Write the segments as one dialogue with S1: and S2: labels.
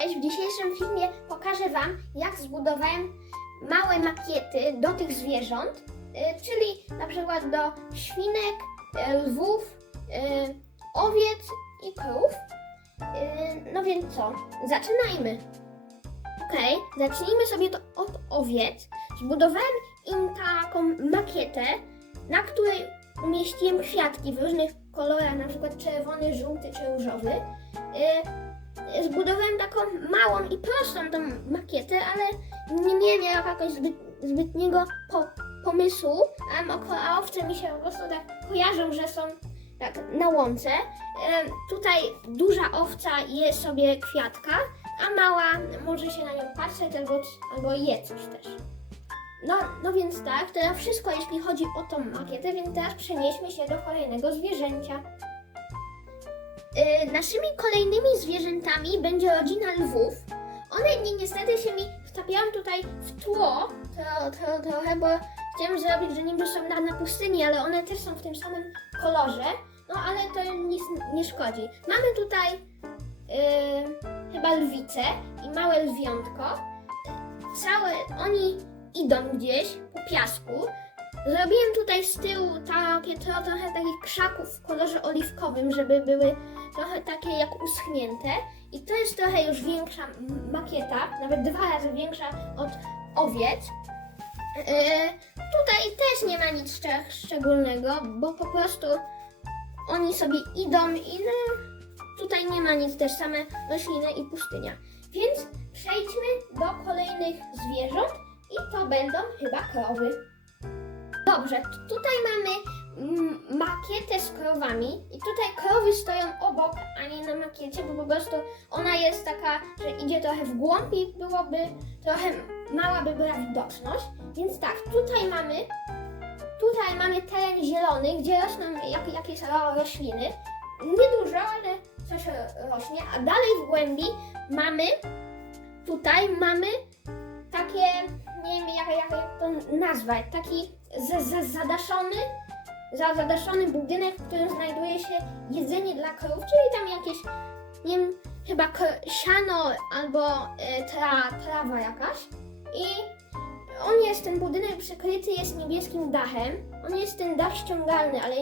S1: Cześć, w dzisiejszym filmie pokażę Wam, jak zbudowałem małe makiety do tych zwierząt, y, czyli na przykład do świnek, y, lwów, y, owiec i krów. No więc co? Zaczynajmy. Okej, zacznijmy sobie to od owiec. Zbudowałem im taką makietę, na której umieściłem kwiatki w różnych kolorach, na przykład czerwony, żółty czy różowy. Zbudowałem taką małą i prostą tą makietę, ale nie miałem jakiegoś zbyt, zbytniego po, pomysłu, a, moko- a owce mi się po prostu tak kojarzą, że są tak na łące. Tutaj duża owca je sobie kwiatka, a mała może się na nią patrzeć albo, albo je coś też. No, no więc tak, to wszystko jeśli chodzi o tą makietę, więc teraz przenieśmy się do kolejnego zwierzęcia. Y, naszymi kolejnymi zwierzętami będzie rodzina lwów. One ni- niestety się mi wtapiają tutaj w tło to, to, trochę, bo chciałem zrobić, że niby są na, na pustyni, ale one też są w tym samym kolorze. No ale to nic nie szkodzi. Mamy tutaj y, chyba lwicę i małe lwiątko. Całe, oni idą gdzieś po piasku. Zrobiłem tutaj z tyłu takie tro, trochę takich krzaków w kolorze oliwkowym, żeby były trochę takie jak uschnięte. I to jest trochę już większa makieta, nawet dwa razy większa od owiec. Yy, tutaj też nie ma nic szcz- szczególnego, bo po prostu oni sobie idą i no, tutaj nie ma nic, też same rośliny i pustynia. Więc przejdźmy do kolejnych zwierząt i to będą chyba krowy. Dobrze, tutaj mamy mm, makietę z krowami i tutaj krowy stoją obok, a nie na makiecie, bo po prostu ona jest taka, że idzie trochę w głąb i byłoby trochę mała by była widoczność. Więc tak, tutaj mamy tutaj mamy teren zielony, gdzie rosną jak, jakieś ro- rośliny. Niedużo, ale coś ro- rośnie, a dalej w głębi mamy tutaj mamy takie, nie wiem jak, jak, jak to nazwać, taki zadaszony, za, zadaszony budynek, w którym znajduje się jedzenie dla krów, czyli tam jakieś, nie wiem, chyba siano albo e, tra, trawa jakaś. I on jest, ten budynek przykryty jest niebieskim dachem. On jest ten dach ściągalny, ale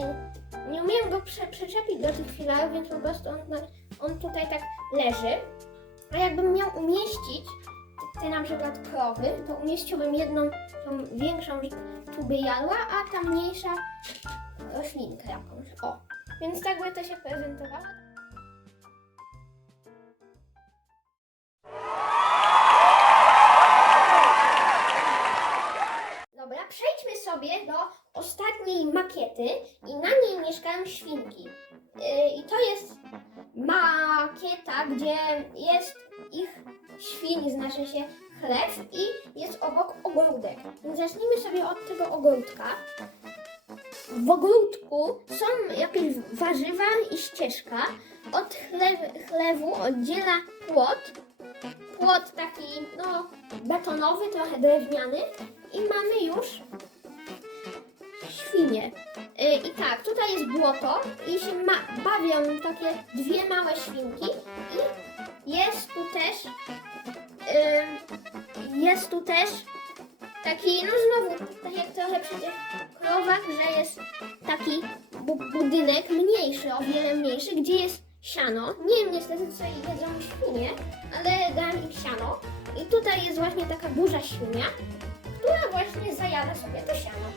S1: nie umiem go prze, przyczepić do tych filarów, więc po prostu on, na- on tutaj tak leży. A jakbym miał umieścić te na przykład krowy, to umieściłbym jedną, tą większą, tu by jadła, a ta mniejsza roślinkę jakąś. O, więc tak by to się prezentowało. Dobra, przejdźmy sobie do ostatniej makiety mieszkają świnki. Yy, I to jest makieta, gdzie jest ich świń, znaczy się chlew i jest obok ogródek. Zacznijmy sobie od tego ogródka. W ogródku są jakieś warzywa i ścieżka. Od chlew, chlewu oddziela płot. Płot taki, no, betonowy, trochę drewniany. I mamy już świnie. Y, I tak, tutaj jest błoto i się ma, bawią takie dwie małe świnki i jest tu też y, jest tu też taki, no znowu, tak jak trochę przy tych krowach, że jest taki bu budynek mniejszy, o wiele mniejszy, gdzie jest siano. Nie wiem niestety co jedzą świnie, ale dam im siano. I tutaj jest właśnie taka duża świnia, która właśnie zajada sobie to siano.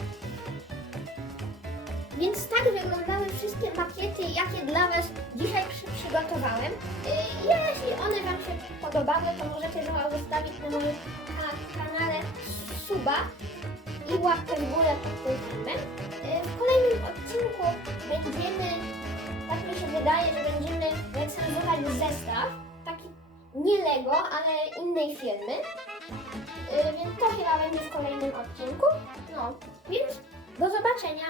S1: Więc tak wyglądały wszystkie makiety, jakie dla Was dzisiaj przy, przygotowałem. Yy, jeśli one Wam się podobały, to możecie żoła zostawić na moim ka- kanale suba i łapkę w górę pod tym filmem. Yy, w kolejnym odcinku będziemy, tak mi się wydaje, że będziemy recenzować zestaw, taki nie Lego, ale innej firmy. Yy, więc to chyba będzie w kolejnym odcinku. No, więc do zobaczenia.